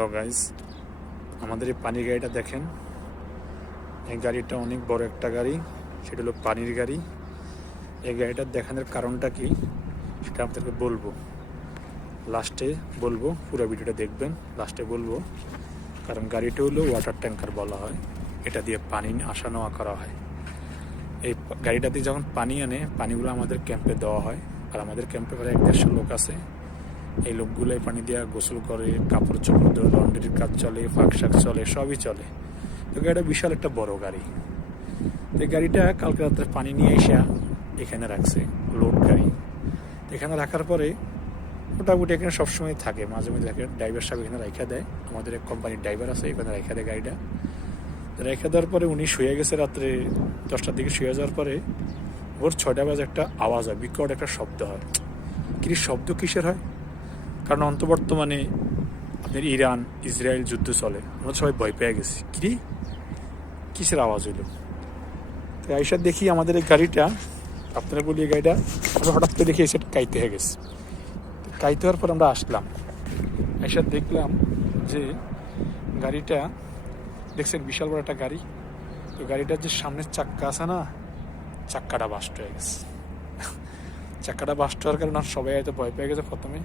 Hello guys, আমাদের এই পানির গাড়িটা দেখেন। এই গাড়িটা অনেক বড় একটা গাড়ি, সেটা হলো পানির গাড়ি। এই গাড়িটা দেখানোর কারণটা কি সেটা আপনাদেরকে বলবো, লাস্টে বলবো। পুরো ভিডিওটা দেখবেন, লাস্টে বলবো। কারণ গাড়িটা হলো ওয়াটার ট্যাঙ্কার বলা হয়, এটা দিয়ে পানি আসা নেওয়া করা হয়। এই গাড়িটাতে যখন পানি আনে, পানিগুলো আমাদের ক্যাম্পে দেওয়া হয়। আর আমাদের ক্যাম্পে প্রায় 150 লোক আছে। এই লোকগুলো এই পানি দিয়ে গোসল করে, কাপড় চোপড় ধরে, লন্ড্রির কাজ চলে, ফাঁক শাক চলে, সবই চলে। তো গাড়িটা বিশাল একটা বড় গাড়ি। এই গাড়িটা কালকে রাত্রে পানি নিয়ে এসে এখানে রাখছে, লোড গাড়ি। এখানে রাখার পরে মোটামুটি এখানে সবসময় থাকে, মাঝে মাঝে থাকে। ড্রাইভার সাহেব এখানে রেখে দেয়, আমাদের এক কোম্পানির ড্রাইভার আছে, এখানে রেখে দেয় গাড়িটা। রেখে দেওয়ার পরে উনি শুয়ে গেছে রাত্রে 10টার দিকে। শুয়ে যাওয়ার পরে ভোর 6টা বাজে একটা আওয়াজ হয়, বিকট একটা শব্দ হয়। কি শব্দ কিসের হয়? কারণ বর্তমানে আপনার ইরান ইসরায়েল যুদ্ধ চলে, আমরা সবাই ভয় পেয়ে গেছি। কিসের আওয়াজ হইল? তো আইসা দেখি আমাদের এই গাড়িটা, আপনারা বলি এই গাড়িটা আমরা হঠাৎ করে দেখি এসে কাইতে হয়ে গেছে। কাইতে হওয়ার পর আমরা আসলাম, আইসা দেখলাম যে গাড়িটা দেখছেন বিশাল বড় একটা গাড়ি। তো গাড়িটার যে সামনের চাক্কা আছে না, চাক্কাটা বাস্ট হয়ে গেছে। চাক্কাটা বাস্ট হওয়ার কারণে সবাই হয়তো ভয় পেয়ে গেছে প্রথমে।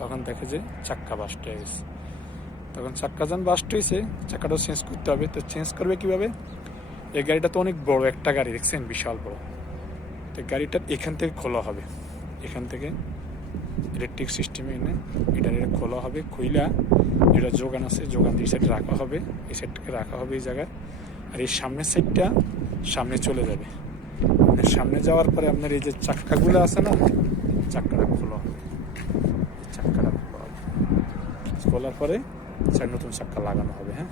তখন দেখে যে চাক্কা বাস্ট হয়ে গেছে। তখন চাক্কা যখন বাস্ট হয়েছে, চাক্কাটাও চেঞ্জ করতে হবে। তো চেঞ্জ করবে কীভাবে? এই গাড়িটা তো অনেক বড় একটা গাড়ি, দেখছেন বিশাল বড়। তো গাড়িটা এখান থেকে খোলা হবে, এখান থেকে ইলেকট্রিক সিস্টেমে এনে এটা খোলা হবে। খুইলা যেটা যোগান আছে, যোগান দিয়ে সাইড রাখা হবে, এই সাইডটাকে রাখা হবে এই জায়গায়। আর এই সামনের সাইডটা সামনে চলে যাবে। সামনে যাওয়ার পরে আপনার এই যে চাক্কাগুলো আছে না, চাক্কাটা খোলা হবে। চাক্কাটা খোলার পরে নতুন চাক্কা লাগানো হবে। হ্যাঁ।